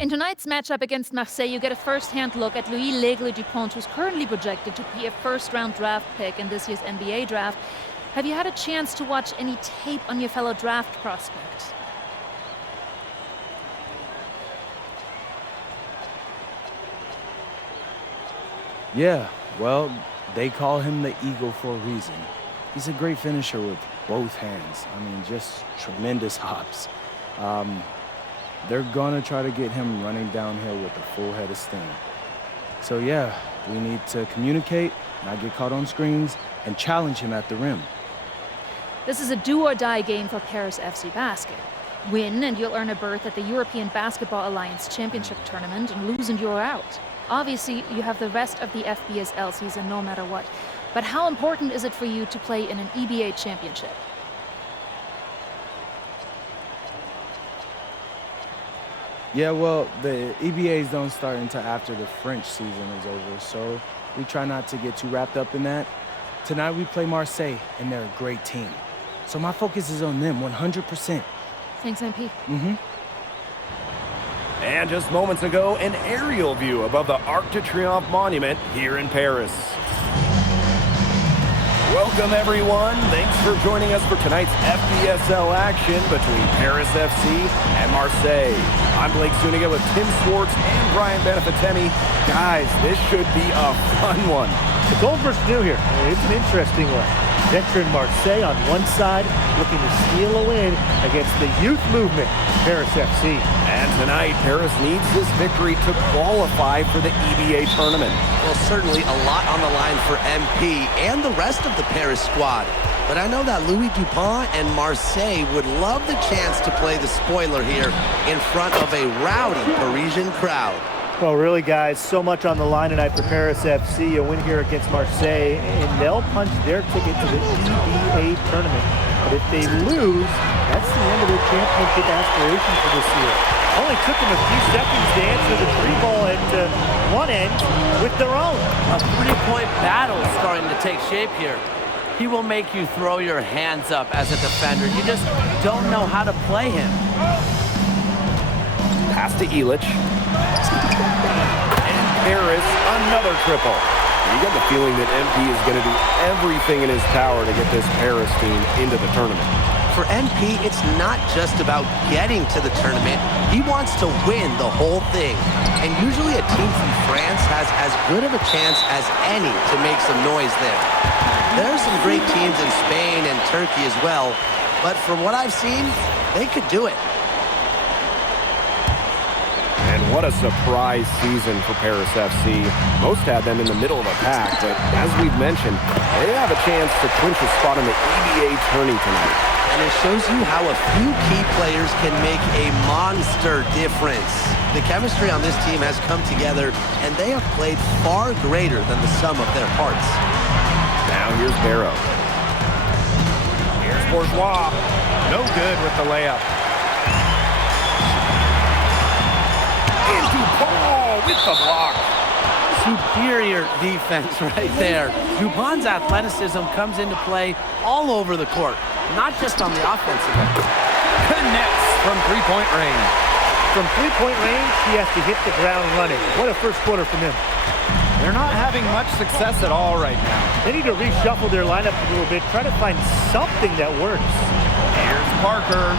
In tonight's matchup against Marseille, you get a first-hand look at Louis L'Aigle Dupont, who's currently projected to be a first-round draft pick in this year's NBA draft. Have you had a chance to watch any tape on your fellow draft prospect? Yeah, well, they call him the Eagle for a reason. He's a great finisher with both hands. I mean, just tremendous hops. They're gonna try to get him running downhill with a full head of steam. So yeah, we need to communicate, not get caught on screens, and challenge him at the rim. This is a do-or-die game for Paris FC Basket. Win and you'll earn a berth at the European Basketball Alliance Championship Tournament, and lose and you're out. Obviously, you have the rest of the FBSL season no matter what. But how important is it for you to play in an EBA championship? Yeah, well, the EBAs don't start until after the French season is over, so we try not to get too wrapped up in that. Tonight we play Marseille, and they're a great team. So my focus is on them 100%. Thanks, MP. And just moments ago, an aerial view above the Arc de Triomphe monument here in Paris. Welcome, everyone. Thanks for joining us for tonight's FBSL action between Paris FC and Marseille. I'm Blake Zuniga with Tim Swartz and Brian Benefitemi. Guys, this should be a fun one. It's old versus new here. It's an interesting one. Veteran Marseille on one side, looking to steal a win against the youth movement, Paris FC. And tonight, Paris needs this victory to qualify for the EBA tournament. Well, certainly a lot on the line for MP and the rest of the Paris squad. But I know that Louis Dupont and Marseille would love the chance to play the spoiler here in front of a rowdy Parisian crowd. Well, really, guys, so much on the line tonight for Paris FC. A win here against Marseille, and they'll punch their ticket to the EBA tournament. But if they lose, that's the end of their championship aspiration for this year. Only took them a few seconds to answer the three ball at one end with their own. A three-point battle starting to take shape here. He will make you throw your hands up as a defender. You just don't know how to play him. Pass to Illich. And Paris, another triple. You get the feeling that MP is going to do everything in his power to get this Paris team into the tournament. For MP, it's not just about getting to the tournament. He wants to win the whole thing. And usually a team from France has as good of a chance as any to make some noise there. There are some great teams in Spain and Turkey as well, but from what I've seen, they could do it. And what a surprise season for Paris FC. Most had them in the middle of the pack, but as we've mentioned, they have a chance to clinch a spot in the EBA tourney tonight. And it shows you how a few key players can make a monster difference. The chemistry on this team has come together, and they have played far greater than the sum of their parts. Now here's Barrow. Here's Bourgeois. No good with the layup. And Dupont with the block. Superior defense right there. Dupont's athleticism comes into play all over the court, not just on the offensive end. Connects from three-point range. From three-point range, he has to hit the ground running. What a first quarter from him. They're not having much success at all right now. They need to reshuffle their lineup a little bit, try to find something that works. Here's Parker.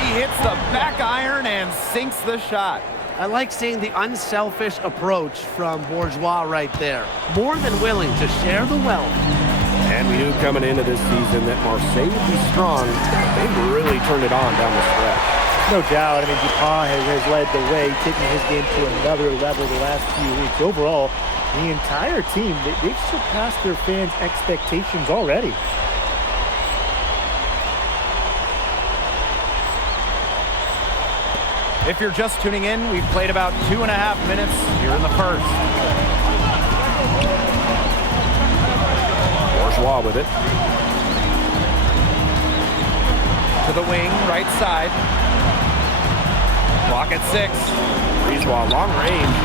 He hits the back iron and sinks the shot. I like seeing the unselfish approach from Bourgeois right there. More than willing to share the wealth. And we knew coming into this season that Marseille would be strong. They've really turned it on down the stretch. No doubt. I mean, Dupont has led the way, taking his game to another level the last few weeks. Overall, the entire team, they've surpassed their fans' expectations already. If you're just tuning in, we've played about 2.5 minutes here in the first. Bourgeois with it. To the wing, right side. Clock at 6. Brisebois, long range.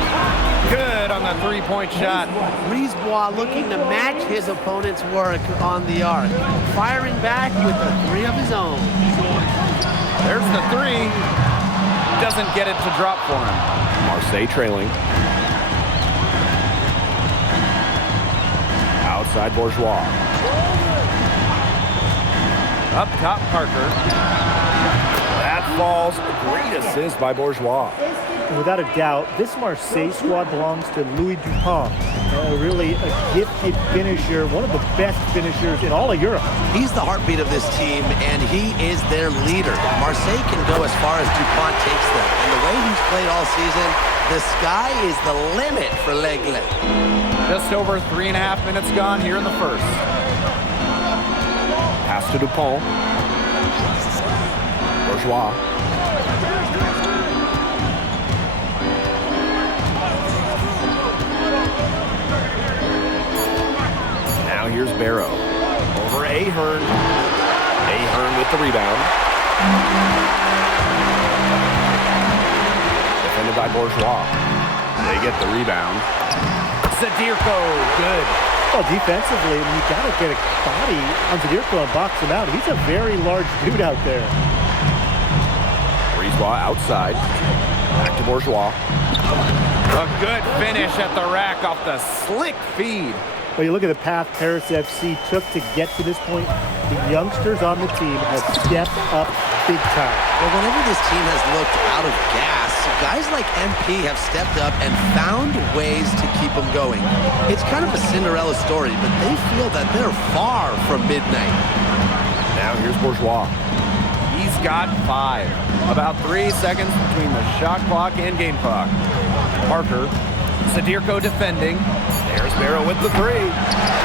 Good on the three-point shot. Brisebois looking to match his opponent's work on the arc. Firing back with a three of his own. There's the three. Doesn't get it to drop for him. Marseille trailing. Outside Bourgeois. Up top, Parker. That falls. Great assist by Bourgeois. Without a doubt, this Marseille squad belongs to Louis Dupont. Really a gifted finisher, one of the best finishers in all of Europe. He's the heartbeat of this team, and he is their leader. Marseille can go as far as Dupont takes them. And the way he's played all season, the sky is the limit for L'Aigle. Just over 3.5 minutes gone here in the first. Pass to Dupont. Bourgeois. Now here's Barrow. Over Ahern. Ahern with the rebound. Defended by Bourgeois. They get the rebound. Zadirko, good. Well, defensively, you got to get a body on Zadirko and box him out. He's a very large dude out there. Bourgeois outside. Back to Bourgeois. A good finish at the rack off the slick feed. Well, you look at the path Paris FC took to get to this point. The youngsters on the team have stepped up big time. Well, whenever this team has looked out of gas, guys like MP have stepped up and found ways to keep them going. It's kind of a Cinderella story, but they feel that they're far from midnight. Now here's Bourgeois. He's got 5. About 3 seconds between the shot clock and game clock. Parker. Zadirko defending. There's Barrow with the 3.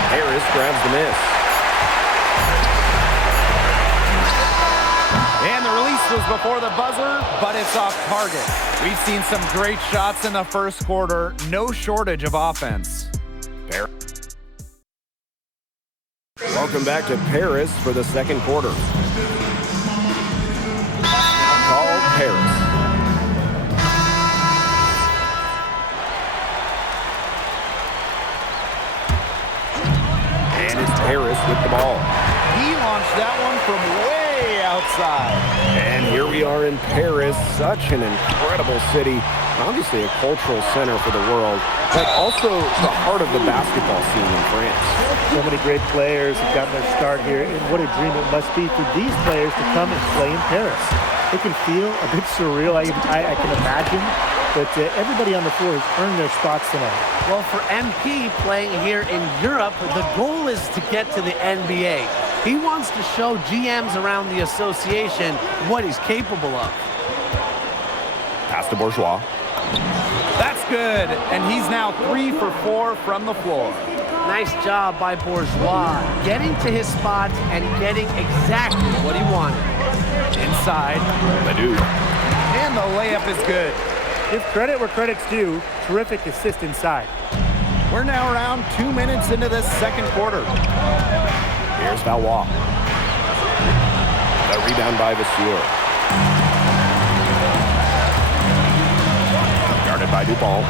Harris grabs the miss. And the release was before the buzzer, but it's off target. We've seen some great shots in the first quarter. No shortage of offense. Welcome back to Paris for the second quarter. Now called Paris. And it's Paris with the ball. He launched that one from way outside. And here we are in Paris, such an incredible city. Obviously a cultural center for the world, but also the heart of the basketball scene in France. So many great players have gotten their start here, and what a dream it must be for these players to come and play in Paris. It can feel a bit surreal, I can imagine. But everybody on the floor has earned their spots tonight. Well, for MP playing here in Europe, the goal is to get to the NBA. He wants to show GMs around the association what he's capable of. Pass to Bourgeois. That's good, and he's now 3 for 4 from the floor. Nice job by Bourgeois, getting to his spots and getting exactly what he wanted. Inside, Ledoux. And the layup is good. Give credit where credit's due. Terrific assist inside. We're now around 2 minutes into this second quarter. Here's Valois. The rebound by Vasseur. Guarded by Dupont.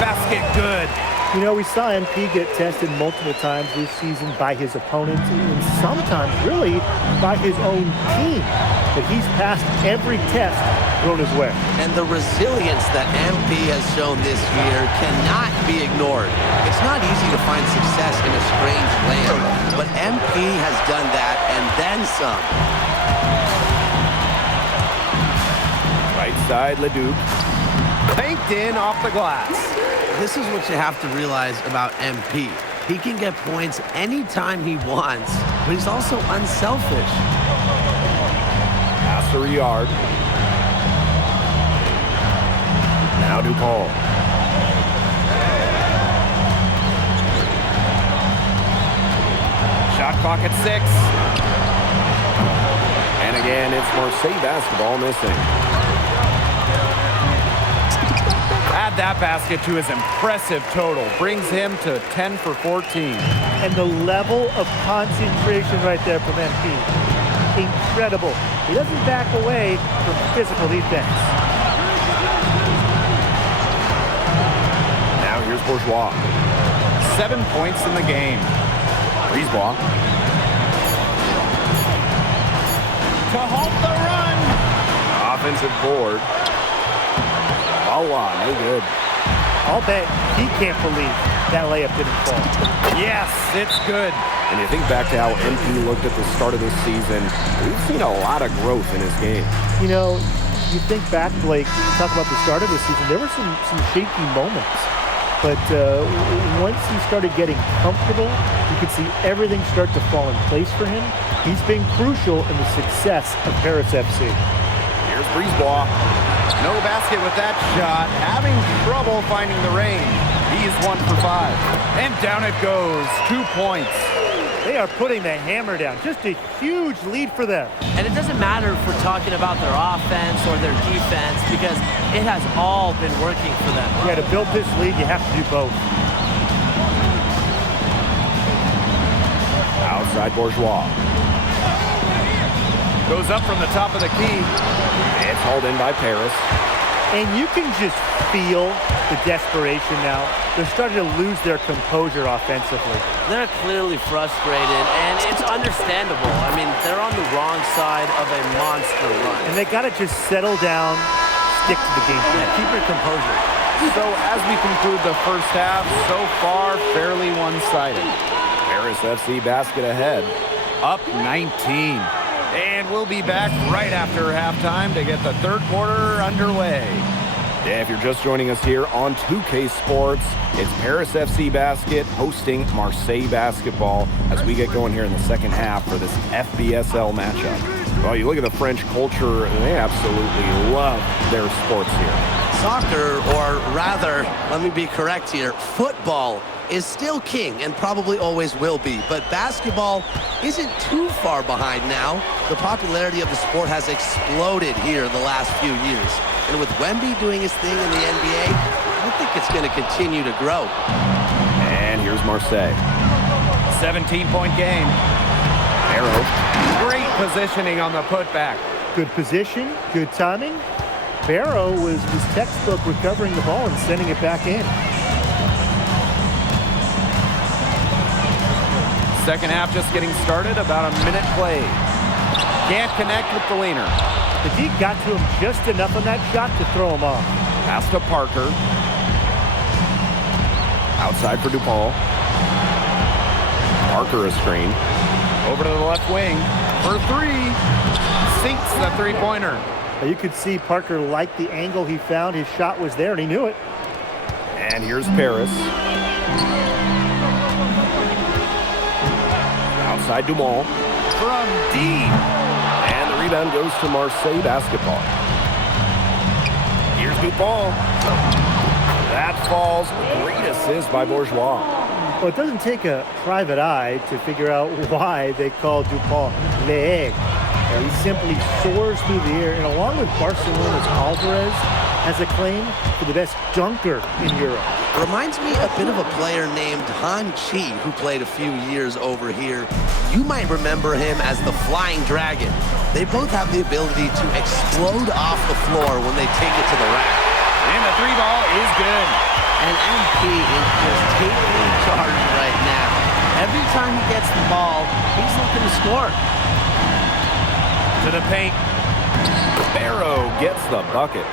Basket good. You know, we saw MP get tested multiple times this season by his opponents and sometimes really by his own team. But he's passed every test thrown his way. And the resilience that MP has shown this year cannot be ignored. It's not easy to find success in a strange land, but MP has done that and then some. Right side, Ledoux. Banked in off the glass. This is what you have to realize about MP. He can get points anytime he wants, but he's also unselfish. Pass to Riard. Now Dupont. Shot clock at 6. And again, it's Marseille basketball missing. Add that basket to his impressive total. Brings him to 10 for 14. And the level of concentration right there from MP. Incredible. He doesn't back away from physical defense. Now here's Bourgeois. 7 points in the game. Brisebois. To halt the run. offensive board. Voila, no good. I'll bet he can't believe that layup didn't fall. Yes, it's good. And you think back to how MP looked at the start of this season, we've seen a lot of growth in his game. You know, you think back, Blake, you talk about the start of the season, there were some shaky moments. But once he started getting comfortable, you could see everything start to fall in place for him. He's been crucial in the success of Paris FC. Here's Brisebois. No basket with that shot. Having trouble finding the range. He is 1 for 5. And down it goes. 2 points. They are putting the hammer down. Just a huge lead for them. And it doesn't matter if we're talking about their offense or their defense because it has all been working for them. Yeah, to build this lead, you have to do both. Outside Bourgeois. Goes up from the top of the key. It's hauled in by Paris. And you can just feel the desperation now. They're starting to lose their composure offensively. They're clearly frustrated, and it's understandable. I mean, they're on the wrong side of a monster run. And they got to just settle down, stick to the game plan. Yeah, keep your composure. So as we conclude the first half, so far fairly one-sided. Paris FC basket ahead, up 19. And we'll be back right after halftime to get the third quarter underway. Yeah, if you're just joining us here on 2K Sports, it's Paris FC Basket hosting Marseille Basketball as we get going here in the second half for this FBSL matchup. Well, you look at the French culture, they absolutely love their sports here. Soccer, or rather, let me be correct here, football is still king and probably always will be, but basketball isn't too far behind now. The popularity of the sport has exploded here the last few years. And with Wemby doing his thing in the NBA, I think it's going to continue to grow. And here's Marseille. 17-point game. Arrow. Great positioning on the putback. Good position, good timing. Barrow was textbook recovering the ball and sending it back in. Second half just getting started, about a minute played. Can't connect with the leaner. The D got to him just enough on that shot to throw him off. Pass to Parker. Outside for DuPont. Parker a screen. Over to the left wing for 3. Sinks the three-pointer. You could see Parker liked the angle he found. His shot was there and he knew it. And here's Paris. Outside Dumont from deep. And the rebound goes to Marseille Basketball. Here's Dupont. That falls. Great assist by Bourgeois. Well, it doesn't take a private eye to figure out why they call Dupont Le Egg. He simply soars through the air, and along with Barcelona's Alvarez, has a claim for the best dunker in Europe. Reminds me a bit of a player named Han Chi, who played a few years over here. You might remember him as the Flying Dragon. They both have the ability to explode off the floor when they take it to the rack. And the three ball is good. And MP is just taking charge right now. Every time he gets the ball, he's looking to score. To the paint. Barrow gets the bucket.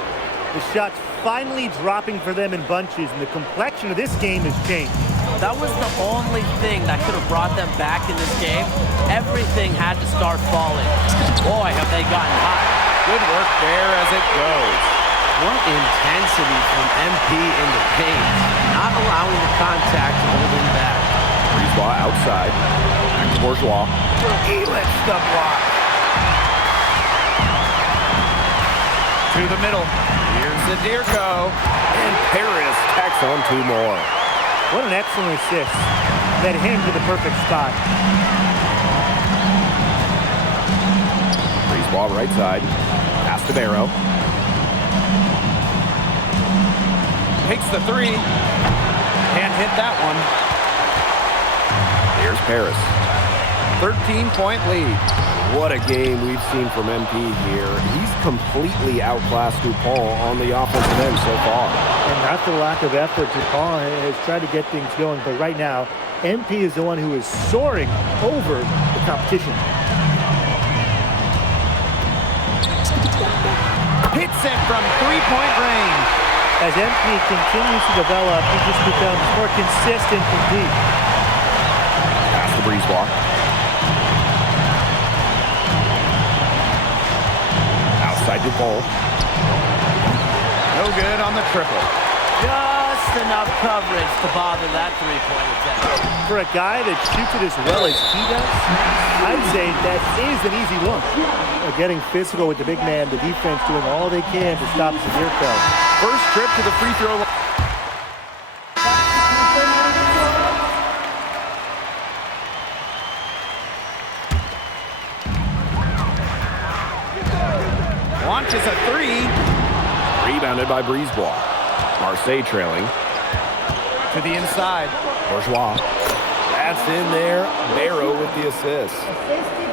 The shot's finally dropping for them in bunches, and the complexion of this game has changed. That was the only thing that could have brought them back in this game. Everything had to start falling. Boy, have they gotten hot. Good work there as it goes. What intensity from MP in the paint. Not allowing the contact to hold him back. Brisebois outside. Back to Bourgeois. He lifts the block. To the middle. Here's Zadirko. And Paris tacks on 2 more. What an excellent assist. Led him to the perfect spot. Brisebois right side. Pass to Barrow. Takes the 3. Can't hit that one. Here's Paris. 13-point lead. What a game we've seen from MP here. He's completely outclassed Dupont on the offensive end so far. And not the lack of effort. Dupont has tried to get things going, but right now, MP is the one who is soaring over the competition. Hits it from three-point range. As MP continues to develop, he just becomes more consistent and deep. Pass the breeze walk. Outside to Cole. No good on the triple. Just enough coverage to bother that three-point attempt. For a guy that shoots it as well as he does, I'd say that is an easy look. Getting physical with the big man, the defense doing all they can to stop Zadirko. First trip to the free throw line. Launches a three. Rebounded by Brisebois. Marseille trailing. To the inside. Bourgeois. That's in there. Barrow with the assist.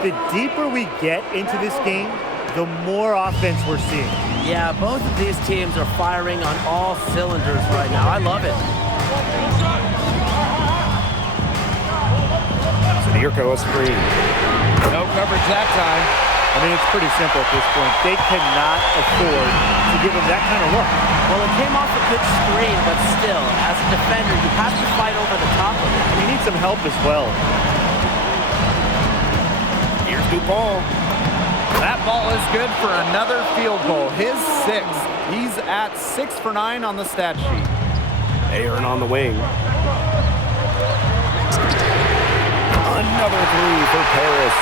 The deeper we get into this game, the more offense we're seeing. Yeah, both of these teams are firing on all cylinders right now. I love it. Zadirko a screen. No coverage that time. I mean, it's pretty simple at this point. They cannot afford to give him that kind of look. Well, it came off a good screen, but still, as a defender, you have to fight over the top of it. And he needs some help as well. Here's Dupont. That ball is good for another field goal. His sixth. He's at 6 for 9 on the stat sheet. Aaron on the wing. Another three for Paris.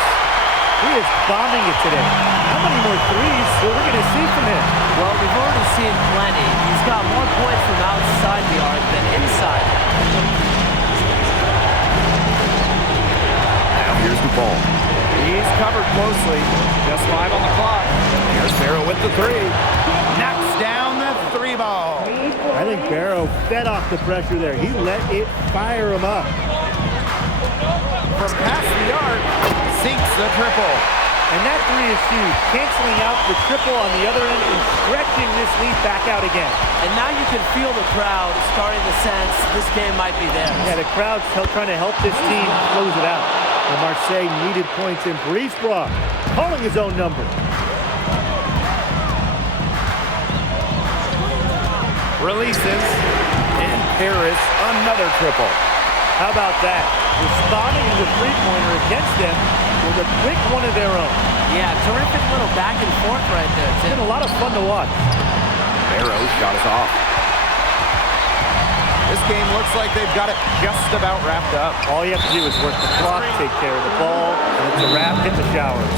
He is bombing it today. How many more threes are we going to see from him? Well, we've already seen plenty. He's got more points from outside the arc than inside. Now here's Dupont. He's covered closely. Just 5 on the clock. Here's Barrow with the three. Knocks down the three ball. I think Barrow fed off the pressure there. He let it fire him up. From past the arc, sinks the triple. And that three is huge, canceling out the triple on the other end and stretching this lead back out again. And now you can feel the crowd starting to sense this game might be theirs. Yeah, the crowd's trying to help this team close it out. And Marseille needed points, and Brisebois calling his own number. Releases, and Paris another triple. How about that? Responding to the three-pointer against them with a quick one of their own. Yeah, terrific little back and forth right there, It's Tim. been a lot of fun to watch. Barrow shot us off. This game looks like they've got it just about wrapped up. All you have to do is work the clock, take care of the ball, and it's a wrap, hit the showers.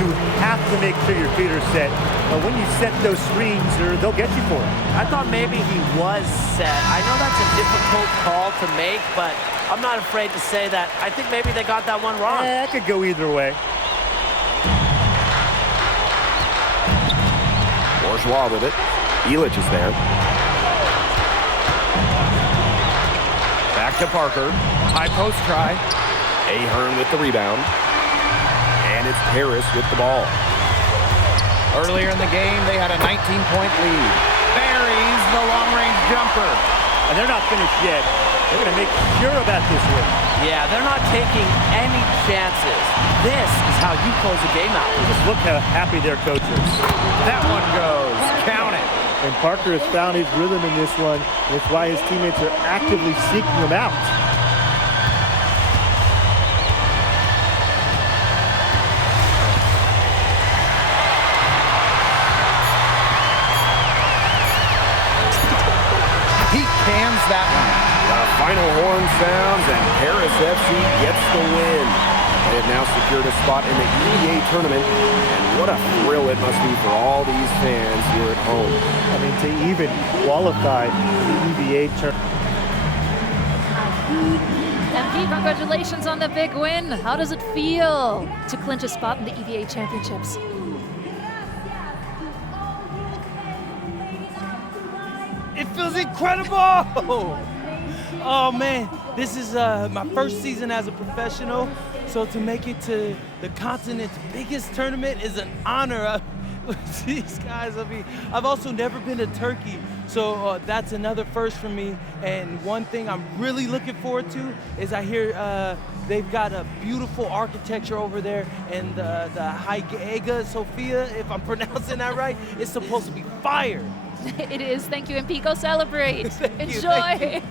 You have to make sure your feet are set, but when you set those screens, they'll get you for it. I thought maybe he was set. I know that's a difficult call to make, but I'm not afraid to say that. I think maybe they got that one wrong. That could go either way. Bourgeois with it. Elich is there. Back to Parker. High post try. Ahern with the rebound. And it's Paris with the ball. Earlier in the game, they had a 19-point lead. Buries the long-range jumper. And they're not finished yet. They're going to make sure about this one. Yeah, they're not taking any chances. This is how you close a game out. Just look how happy their coach is. That one goes. Count it. And Parker has found his rhythm in this one. That's why his teammates are actively seeking him out. He cans that one. The final horn sounds, and Paris FC gets the win. They have now secured a spot in the EVA tournament, and what a thrill it must be for all these fans here at home. I mean, to even qualify for the EVA tournament. MP, congratulations on the big win. How does it feel to clinch a spot in the EVA championships? It feels incredible! Oh man, this is my first season as a professional, so to make it to the continent's biggest tournament is an honor. these guys, I mean, I've also never been to Turkey, so that's another first for me. And one thing I'm really looking forward to is I hear they've got a beautiful architecture over there, and the Hagia Sophia, if I'm pronouncing that right, is supposed to be fire. It is. Thank you, MP. Go celebrate. Thank you, Enjoy. thank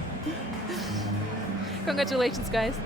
Congratulations, guys.